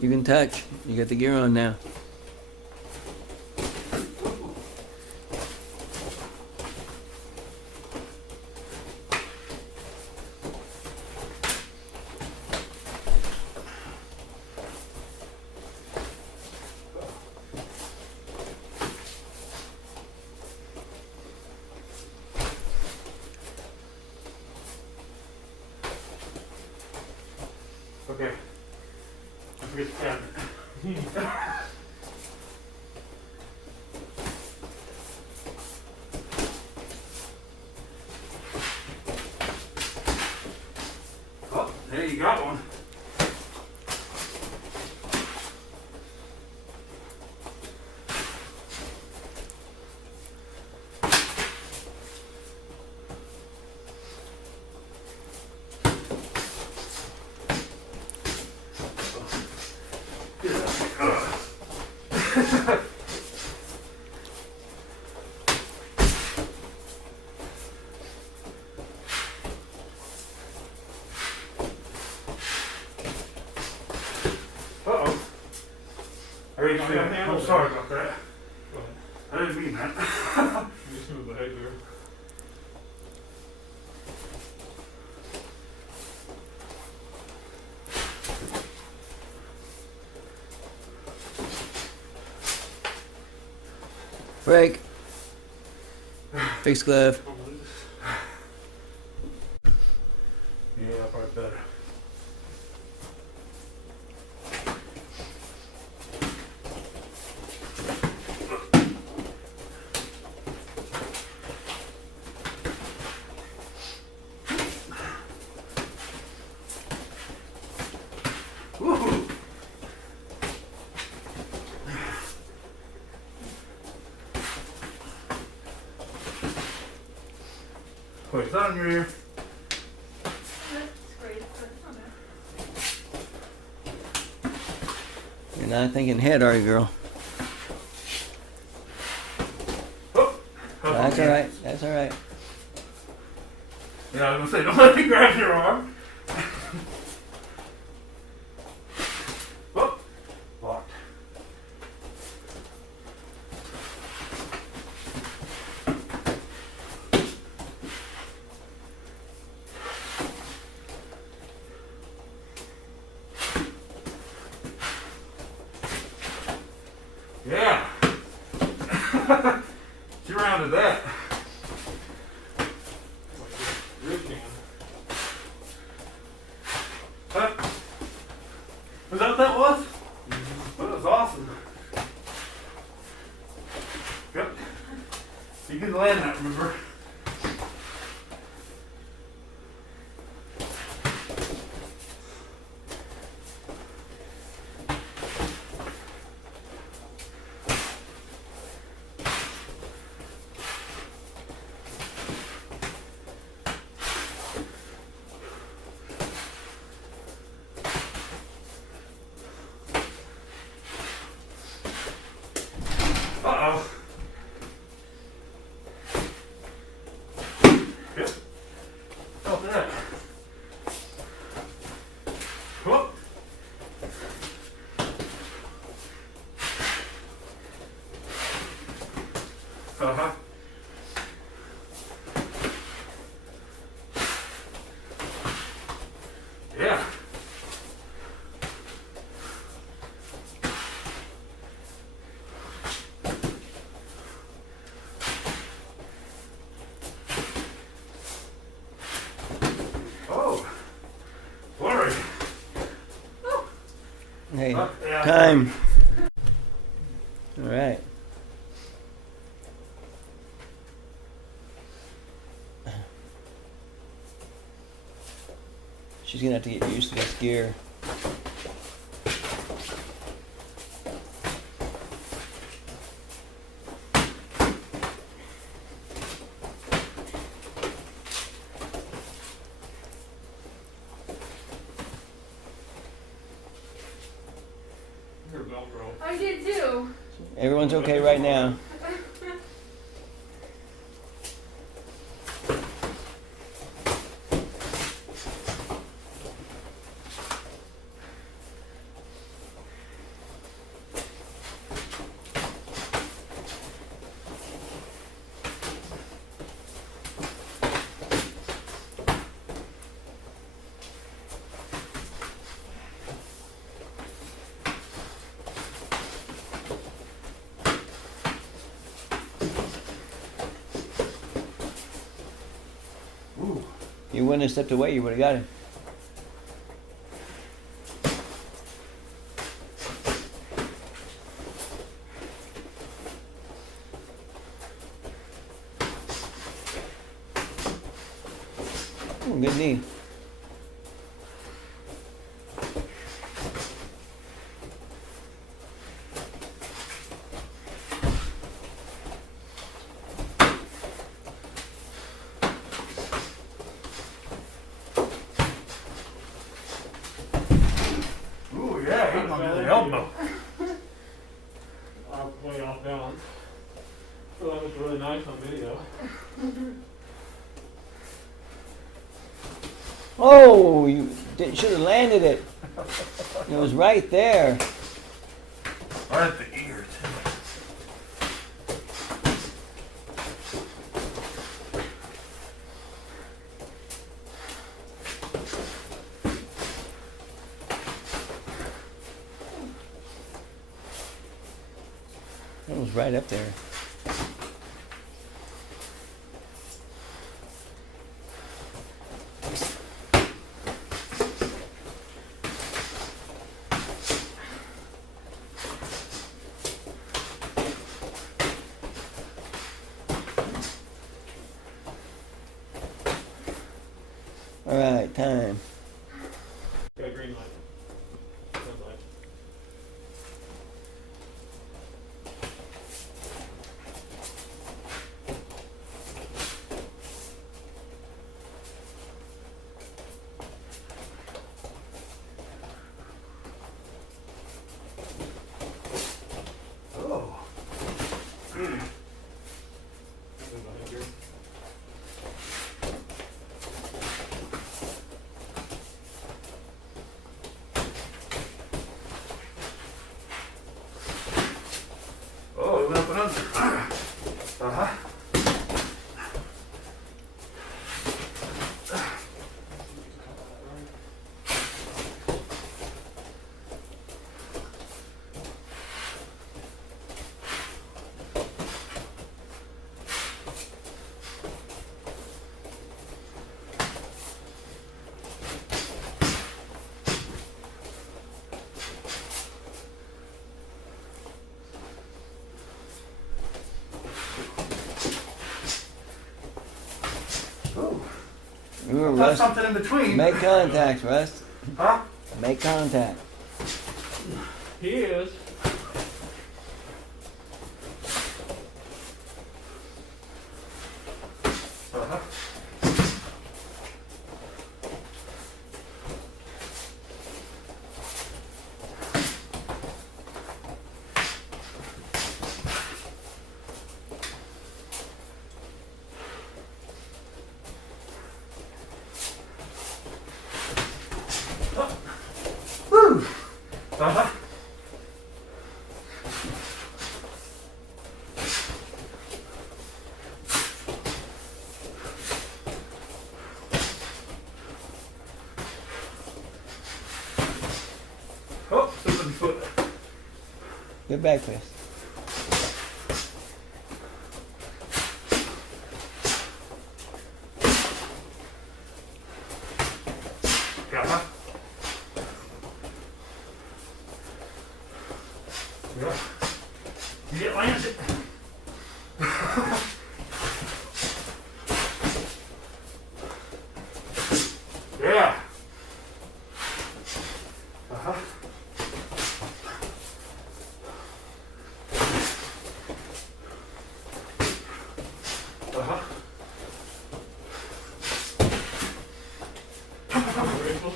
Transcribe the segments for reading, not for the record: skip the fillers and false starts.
You can touch. You got the gear on now. Okay. I forget the cabinet. Oh, there you got one. Uh-oh. I'm sorry about that. I didn't mean that. You just move the head there. Break. Fix glove. Yeah, probably better. Woo-hoo. Wait, is that on your ear? That's great, but it's not bad. You're not thinking head, are you, girl? Oh, That's all right. That's all right. Yeah, I was gonna say, don't let me grab your arm. Oh, locked. Yeah. She rounded that. Rib can. Huh? Was that what that was? That was awesome. Yep. You can land that, remember? Uh-oh. Yep. Felt that. Whoop. Uh-huh. Yeah. Oh. Glory. Hey, Yeah. time. All right. She's gonna have to get used to this gear. Here, Velcro. I did too. Everyone's okay right now. You wouldn't have stepped away, you would have got it. Good knee. Ooh, yeah, hitting on the elbow. Way off balance. I feel that was really nice on video. Oh, you should have landed it. It was right there. Right at the ear, too. It was right up there. All right, time. Got a green light. Red light. Oh. Red light here. Oh, it went up and under. Uh-huh. Ooh. You were That's Russ. something in between. Make contact, Russ. Huh? Make contact. He is. Uh-huh. Woo! Uh-huh. Oh, somebody's foot. Get back, Chris. Uh-huh. Yeah. You get lands it. Yeah. Uh-huh. Uh-huh. Grateful.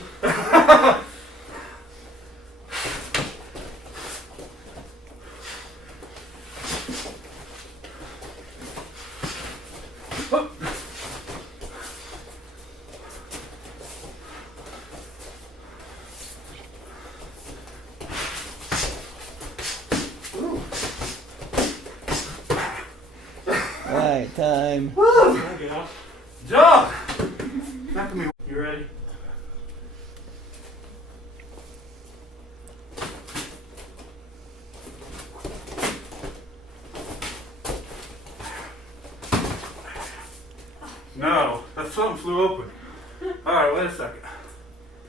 All right, time. Woo! Can I get off? Job! Back to me. You ready? No, that something flew open. Alright, wait a second.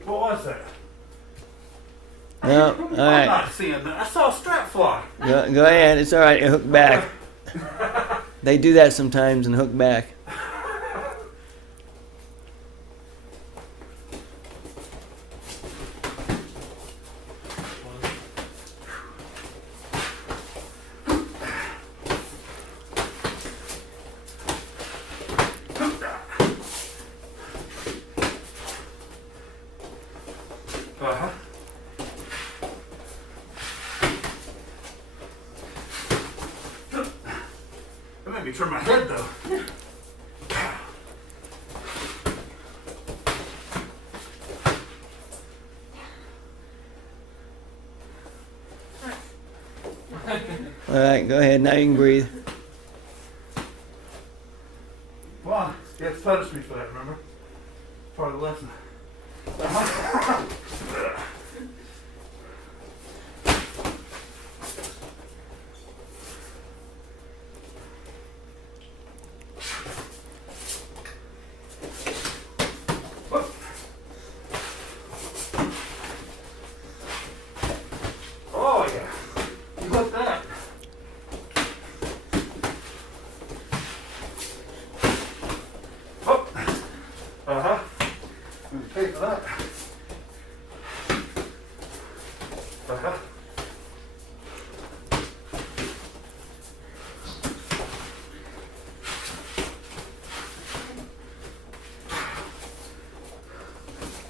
What was that? No, all I'm right. not seeing that. I saw a strap fly. Go ahead. It's all right. Hook back. They do that sometimes and hook back. Uh-huh. That made me turn my head though. All right. Go ahead. Now you can breathe. Well, you have to punish me for that, remember? Part of the lesson. Uh-huh. Oh yeah. You got that. Oh. Uh-huh. Pay for that. Uh-huh.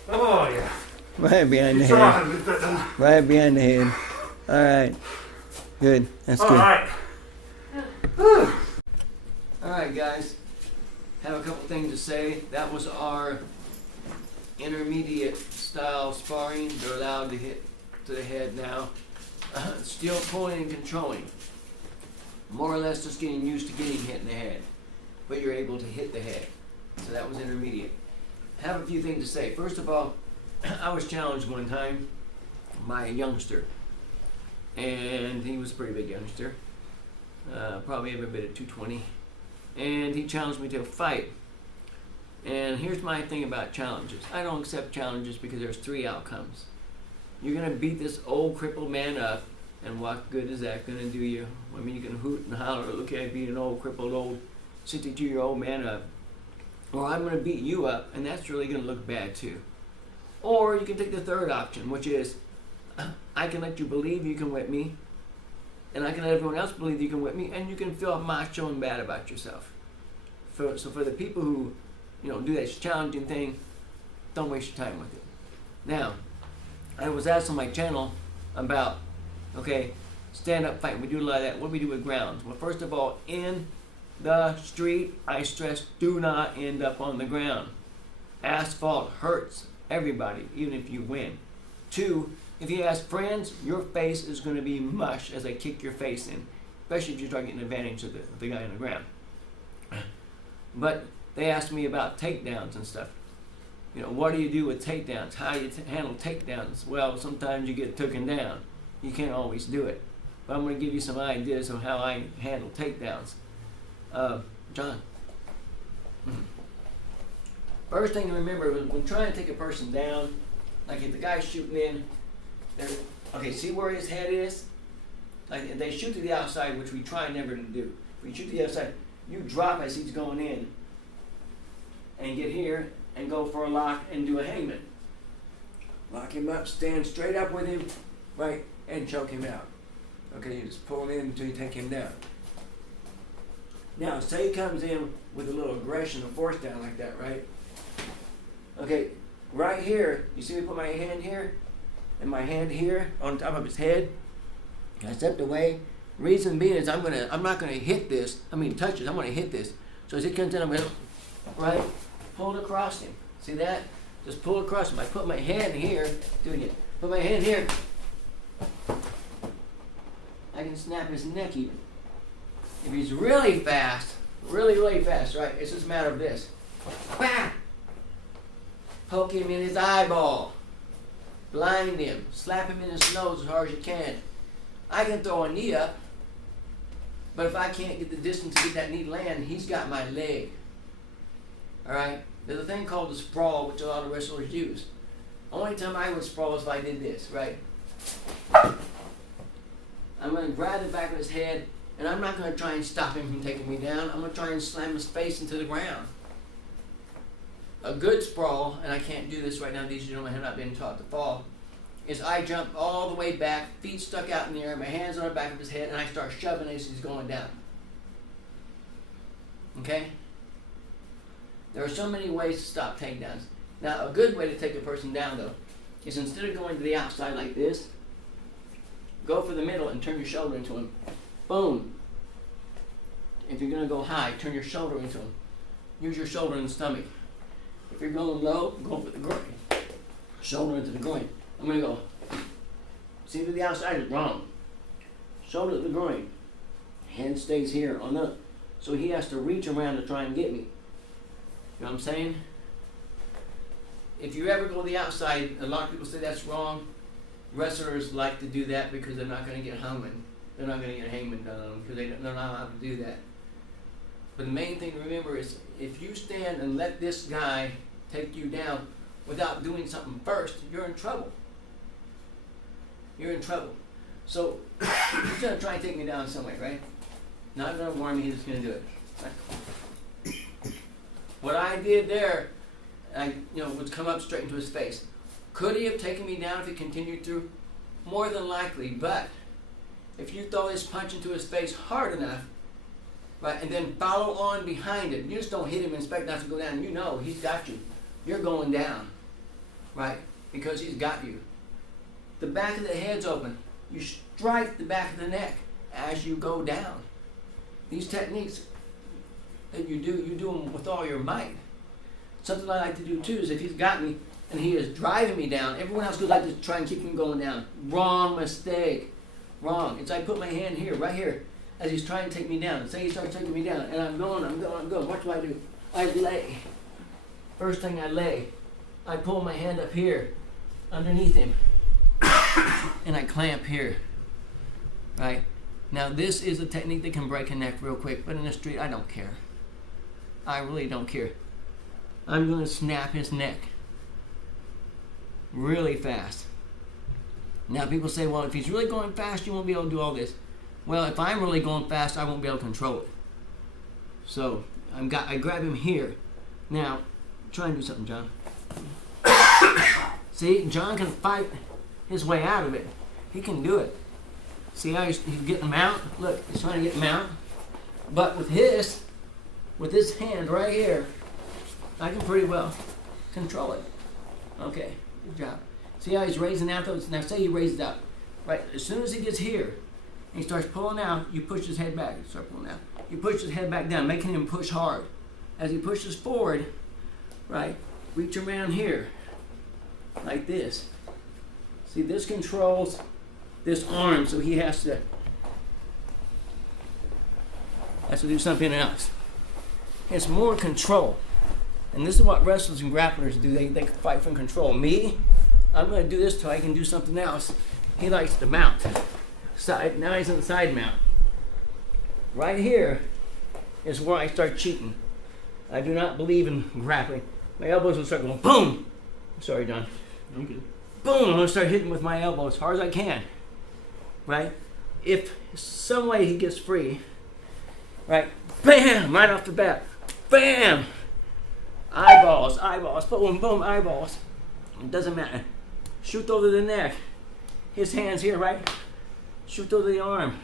Oh yeah. Right behind the You try head. and get that done. Right behind the head. All right. Good. That's All good. right. All right, guys. Have a couple things to say. That was our intermediate style sparring. They're allowed to hit to the head now. Still pulling and controlling. More or less just getting used to getting hit in the head. But you're able to hit the head. So that was intermediate. Have a few things to say. First of all, I was challenged one time by a youngster. And he was a pretty big youngster. Probably every bit of 220. And he challenged me to a fight. And here's my thing about challenges. I don't accept challenges because there's three outcomes. You're gonna beat this old crippled man up, and what good is that gonna do you? I mean, you can hoot and holler, look at me, beat an old crippled old 62-year-old man up. Or I'm gonna beat you up, and that's really gonna look bad too. Or you can take the third option, which is I can let you believe you can whip me, and I can let everyone else believe you can whip me, and you can feel macho and bad about yourself. So for the people who, do that challenging thing, don't waste your time with it. Now, I was asked on my channel about, stand-up fight. We do a lot of that. What do we do with grounds? Well, first of all, in the street, I stress, do not end up on the ground. Asphalt hurts everybody, even if you win. 2, if you ask friends, your face is going to be mush as I kick your face in, especially if you start getting advantage of the guy on the ground. But they asked me about takedowns and stuff. What do you do with takedowns? How do you handle takedowns? Well, sometimes you get taken down. You can't always do it. But I'm going to give you some ideas of how I handle takedowns. John. First thing to remember when trying to take a person down, like if the guy's shooting in, see where his head is? Like if they shoot to the outside, which we try never to do. If you shoot to the outside, you drop as he's going in and get here and go for a lock and do a hangman. Lock him up, stand straight up with him, right, and choke him out. Okay, you just pull him in until you take him down. Now, say he comes in with a little aggression or force down like that, right? Okay, right here, you see me put my hand here and my hand here on top of his head? I stepped away. Reason being is I'm not gonna hit this. Touch it. I'm gonna hit this. So as he comes in, I'm gonna pull it across him. See that? Just pull it across him. I put my hand here, doing it. Put my hand here. I can snap his neck even. If he's really fast, really fast, right? It's just a matter of this. Bam! Poke him in his eyeball. Blind him. Slap him in his nose as hard as you can. I can throw a knee up, but if I can't get the distance to get that knee to land, he's got my leg. Alright? There's a thing called the sprawl, which a lot of wrestlers use. Only time I would sprawl is if I did this, right? I'm going to grab the back of his head, and I'm not going to try and stop him from taking me down. I'm going to try and slam his face into the ground. A good sprawl, and I can't do this right now, these gentlemen have not been taught to fall, is I jump all the way back, feet stuck out in the air, my hands on the back of his head, and I start shoving as he's going down. Okay? There are so many ways to stop takedowns. Now, a good way to take a person down, though, is instead of going to the outside like this, go for the middle and turn your shoulder into him. Boom. If you're going to go high, turn your shoulder into him. Use your shoulder in the stomach. If you're going low, go for the groin. Shoulder into the groin. I'm going to go. See, to the outside is wrong. Shoulder to the groin. Hand stays here on the. So he has to reach around to try and get me. You know what I'm saying? If you ever go to the outside, a lot of people say that's wrong. Wrestlers like to do that because they're not going to get hangman. They're not going to get hangman done on them because they're not allowed to do that. But the main thing to remember is if you stand and let this guy take you down without doing something first, you're in trouble. You're in trouble. So he's going to try and take me down some way, right? Not going to warn me, he's just going to do it. Right? What I did there, was come up straight into his face. Could he have taken me down if he continued through? More than likely, but if you throw this punch into his face hard enough, right, and then follow on behind it, you just don't hit him and expect not to go down. You know he's got you. You're going down, right, because he's got you. The back of the head's open. You strike the back of the neck as you go down. These techniques that you do them with all your might. Something I like to do too is if he's got me and he is driving me down, everyone else would like to try and keep him going down. Wrong mistake. Wrong. It's I put my hand here, right here, as he's trying to take me down. Say he starts taking me down, and I'm going. What do? I lay. First thing I lay, I pull my hand up here, underneath him, and I clamp here. Right? Now this is a technique that can break a neck real quick, but in the street, I don't care. I really don't care. I'm going to snap his neck really fast. Now people say, well, if he's really going fast, you won't be able to do all this. Well, if I'm really going fast, I won't be able to control it. So I grab him here. Now, try and do something, John. See, John can fight his way out of it. He can do it. See how he's getting him out? Look, he's trying to get him out. But with this hand right here, I can pretty well control it. Okay, good job. See how he's raising out those? Now say he raises up. Right, as soon as he gets here, and he starts pulling out, you push his head back. Start pulling out. You push his head back down, making him push hard. As he pushes forward, right, reach around here, like this. See, this controls this arm, so he has to do something else. It's more control. And this is what wrestlers and grapplers do. They fight from control. Me, I'm going to do this till I can do something else. He likes to mount. Side. Now he's in the side mount. Right here is where I start cheating. I do not believe in grappling. My elbows will start going boom. Sorry, John. I'm good. Boom. I'm going to start hitting with my elbow as hard as I can. Right? If some way he gets free, right? Bam! Right off the bat. Bam! Eyeballs, boom, boom, eyeballs. It doesn't matter. Shoot over the neck. His hand's here, right? Shoot over the arm.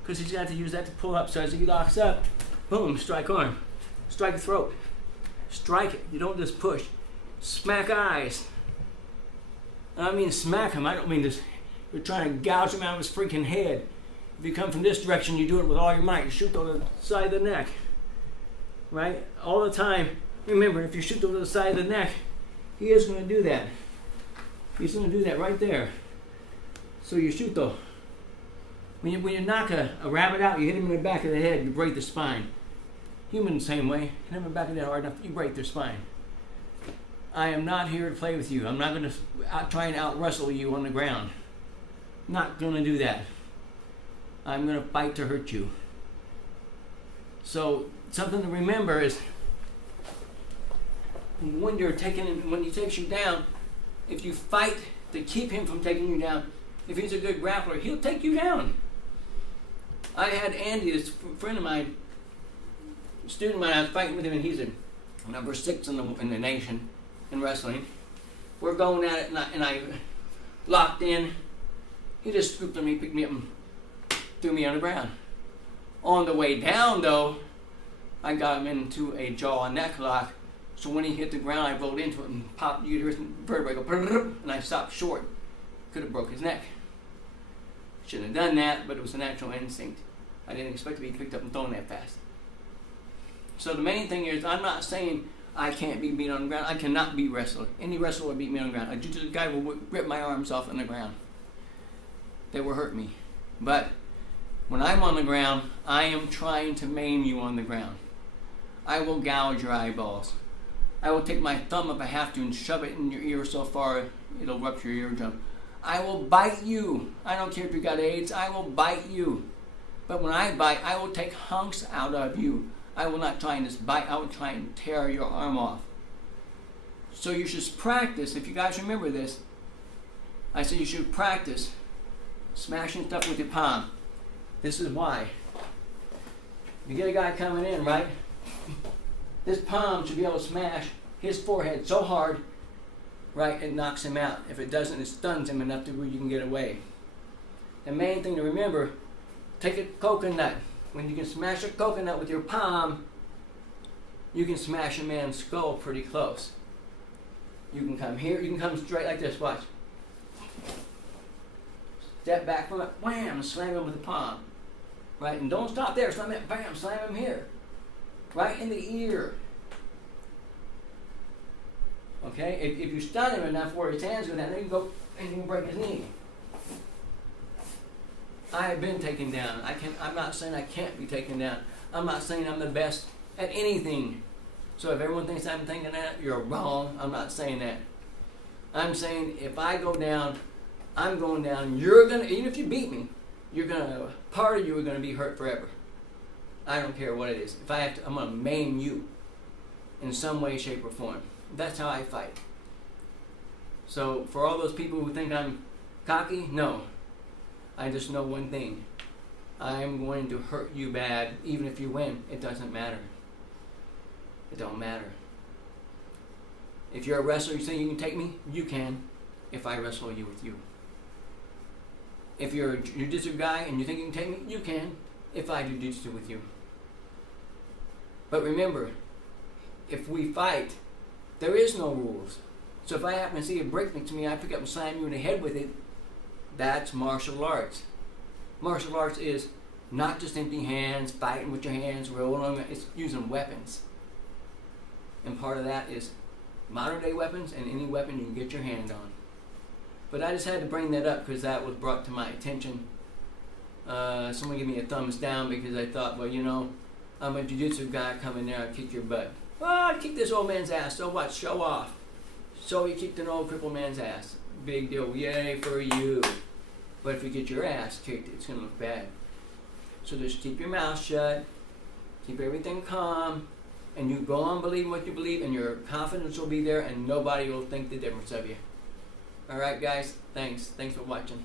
Because he's got to use that to pull up. So as he locks up, boom, strike arm. Strike throat. Strike it. You don't just push. Smack eyes. I mean smack him. I don't mean just, you're trying to gouge him out of his freaking head. If you come from this direction, you do it with all your might. You shoot over the side of the neck. Right? All the time. Remember, if you shoot over the side of the neck, he is going to do that. He's going to do that right there. So you shoot though. When you knock a rabbit out, you hit him in the back of the head, you break the spine. Human the same way. Hit him in the back of the head hard enough, you break their spine. I am not here to play with you. I'm not going to try and out-wrestle you on the ground. Not going to do that. I'm going to fight to hurt you. So something to remember is when he takes you down, if you fight to keep him from taking you down, if he's a good grappler, he'll take you down. I had Andy, this friend of mine, student of mine, I was fighting with him, and he's a number 6 in the nation in wrestling. We're going at it, and I locked in. He just scooped on me, picked me up, and threw me on the ground. On the way down, though, I got him into a jaw and neck lock. So when he hit the ground, I rolled into it and popped the uterus and vertebrae go, and I stopped short. Could have broke his neck. Shouldn't have done that, but it was a natural instinct. I didn't expect to be picked up and thrown that fast. So the main thing is, I'm not saying I can't be beat on the ground. I cannot beat wrestler. Any wrestler would beat me on the ground. A jiu-jitsu guy will rip my arms off on the ground. They will hurt me. But when I'm on the ground, I am trying to maim you on the ground. I will gouge your eyeballs. I will take my thumb if I have to and shove it in your ear so far it'll rupture your eardrum. I will bite you. I don't care if you got AIDS. I will bite you. But when I bite, I will take hunks out of you. I will not try and just bite. I will try and tear your arm off. So you should practice. If you guys remember this, I said you should practice smashing stuff with your palm. This is why. You get a guy coming in, right? This palm should be able to smash his forehead so hard, right, it knocks him out. If it doesn't, it stuns him enough to where you can get away. The main thing to remember, take a coconut. When you can smash a coconut with your palm, you can smash a man's skull pretty close. You can come here, you can come straight like this, watch. Step back from it, wham, slam him with the palm. Right, and don't stop there, slam it, bam, slam him here. Right in the ear. Okay, if you stun him enough where his hands go down, then you can go and you can break his knee. I have been taken down. I'm not saying I can't be taken down. I'm not saying I'm the best at anything. So if everyone thinks I'm thinking that, you're wrong. I'm not saying that. I'm saying if I go down, I'm going down. You're gonna, even if you beat me, part of you are gonna be hurt forever. I don't care what it is. If I have to, I'm gonna maim you in some way, shape, or form. That's how I fight. So for all those people who think I'm cocky, no. I just know one thing. I'm going to hurt you bad. Even if you win, it doesn't matter. It don't matter. If you're a wrestler, you say you can take me, you can, if I wrestle you with you. If you're a jiu-jitsu guy and you think you can take me, you can, if I do jiu-jitsu with you. But remember, if we fight, there is no rules. So if I happen to see a brick next to me, I pick up and slam you in the head with it, that's martial arts. Martial arts is not just empty hands, fighting with your hands, rolling them, it's using weapons. And part of that is modern day weapons and any weapon you can get your hand on. But I just had to bring that up because that was brought to my attention. Someone gave me a thumbs down because I thought, well, you know, I'm a jiu-jitsu guy, come in there and kick your butt. Well, I kicked this old man's ass, so what? Show off. So he kicked an old crippled man's ass. Big deal, yay for you. But if you get your ass kicked, it's going to look bad. So just keep your mouth shut, keep everything calm, and you go on believing what you believe, and your confidence will be there, and nobody will think the difference of you. Alright guys, thanks for watching.